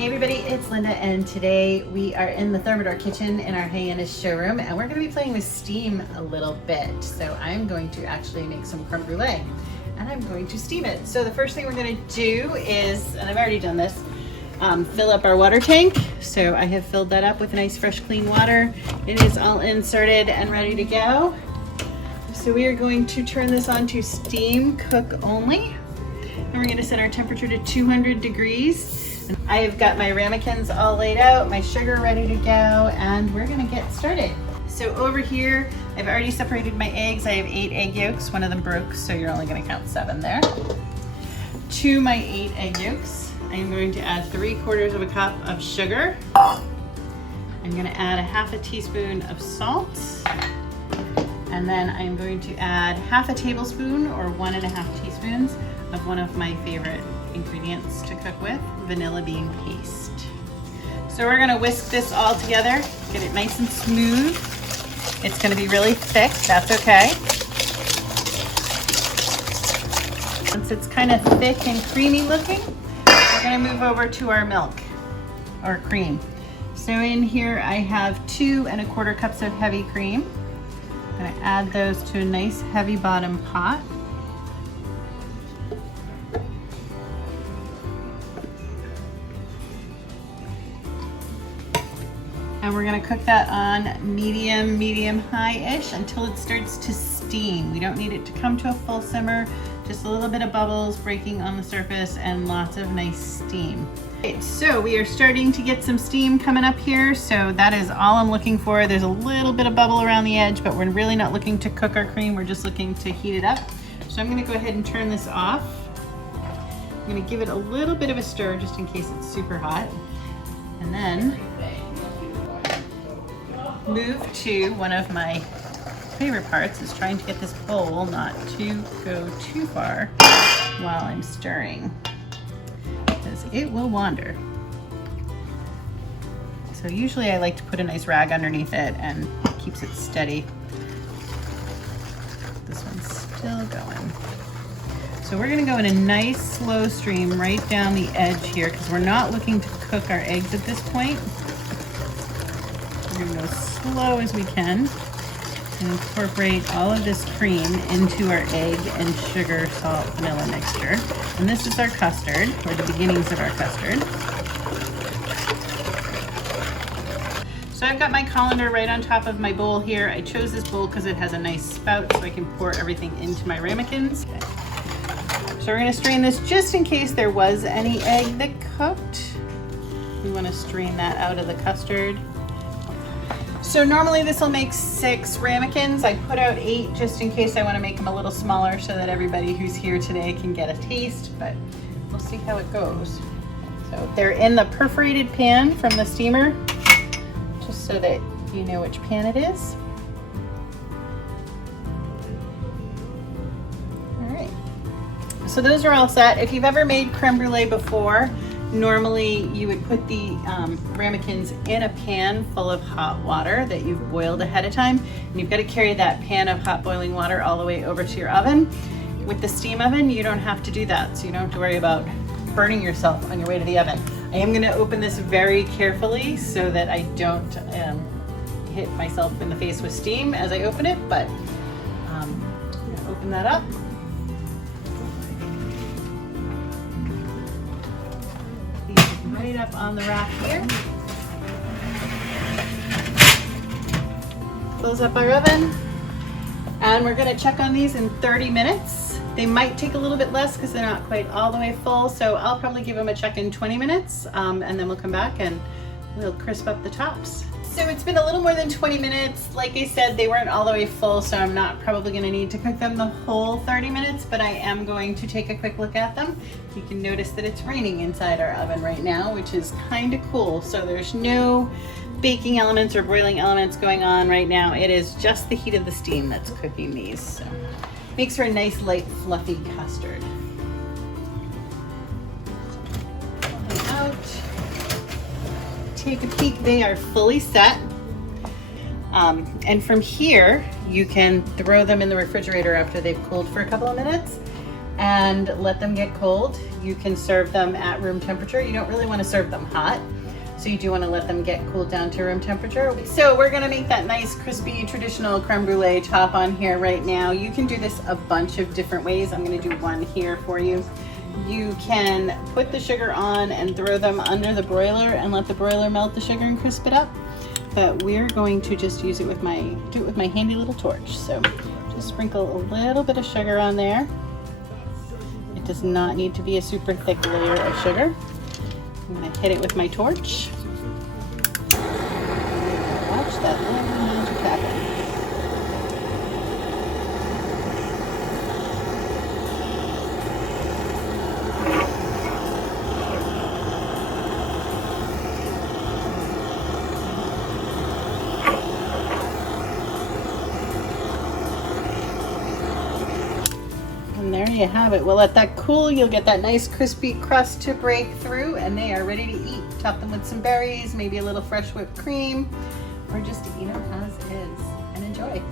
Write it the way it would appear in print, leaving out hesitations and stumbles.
Hey everybody, it's Linda, and today we are in the Thermador kitchen in our Hyannis showroom, and we're going to be playing with steam a little bit. So I'm going to actually make some creme brulee, and I'm going to steam it. So the first thing we're going to do is, and I've already done this, fill up our water tank. So I have filled that up with nice fresh clean water. It is all inserted and ready to go. So we are going to turn this on to steam cook only, and we're going to set our temperature to 200 degrees. I have got my ramekins all laid out, my sugar ready to go, and we're gonna get started. So over here, I've already separated my eggs. I have 8 egg yolks. One of them broke, so you're only gonna count 7 there. To my 8 egg yolks, I'm going to add 3/4 of a cup of sugar. I'm gonna add a half a teaspoon of salt. And then I'm going to add half a tablespoon or 1.5 teaspoons of one of my favorite ingredients to cook with, vanilla bean paste. So we're gonna whisk this all together, get it nice and smooth. It's gonna be really thick, that's okay. Once it's kind of thick and creamy looking, we're gonna move over to our milk or cream. So in here I have 2 1/4 cups of heavy cream. I'm gonna add those to a nice heavy bottom pot. And we're gonna cook that on medium high-ish until it starts to steam. We don't need it to come to a full simmer, just a little bit of bubbles breaking on the surface and lots of nice steam. Okay, so we are starting to get some steam coming up here, so that is all I'm looking for. There's a little bit of bubble around the edge, but we're really not looking to cook our cream, we're just looking to heat it up. So I'm gonna go ahead and turn this off. I'm gonna give it a little bit of a stir just in case it's super hot. And then move to one of my favorite parts, is trying to get this bowl not to go too far while I'm stirring, because it will wander. So usually I like to put a nice rag underneath it and it keeps it steady. This one's still going. So we're gonna go in a nice slow stream right down the edge here, because we're not looking to cook our eggs at this point. We're gonna go slow as we can and incorporate all of this cream into our egg and sugar, salt, vanilla mixture. And this is our custard, or the beginnings of our custard. So I've got my colander right on top of my bowl here. I chose this bowl because it has a nice spout so I can pour everything into my ramekins. So we're gonna strain this just in case there was any egg that cooked. We wanna strain that out of the custard. So normally this will make 6 ramekins. I put out 8 just in case I want to make them a little smaller so that everybody who's here today can get a taste, but we'll see how it goes. So they're in the perforated pan from the steamer, just so that you know which pan it is. All right, so those are all set. If you've ever made creme brulee before, normally you would put the ramekins in a pan full of hot water that you've boiled ahead of time, and you've got to carry that pan of hot boiling water all the way over to your oven. With the steam oven, you don't have to do that, so you don't have to worry about burning yourself on your way to the oven. I am going to open this very carefully so that I don't hit myself in the face with steam as I open it, but I'm going to open that up. Right up on the rack here. Close up our oven, and we're going to check on these in 30 minutes. They might take a little bit less because they're not quite all the way full, so I'll probably give them a check in 20 minutes, and then we'll come back and we'll crisp up the tops. So it's been a little more than 20 minutes. Like I said, they weren't all the way full, so I'm not probably going to need to cook them the whole 30 minutes, but I am going to take a quick look at them. You can notice that it's raining inside our oven right now, which is kind of cool. So there's no baking elements or boiling elements going on right now. It is just the heat of the steam that's cooking these. So makes for a nice, light, fluffy custard. Pull them out. Take a peek, they are fully set. And from here, you can throw them in the refrigerator after they've cooled for a couple of minutes. and let them get cold. You can serve them at room temperature. You don't really want to serve them hot, so you do want to let them get cooled down to room temperature. So we're gonna make that nice crispy traditional creme brulee top on here right now. You can do this a bunch of different ways. I'm gonna do one here for you. You can put the sugar on and throw them under the broiler and let the broiler melt the sugar and crisp it up. But we're going to just use it with my handy little torch. So just sprinkle a little bit of sugar on there. It does not need to be a super thick layer of sugar. I'm going to hit it with my torch. Watch that little magic happen. And there you have it. We'll let that cool. You'll get that nice crispy crust to break through, and they are ready to eat. Top them with some berries, maybe a little fresh whipped cream, or just eat them as is and enjoy.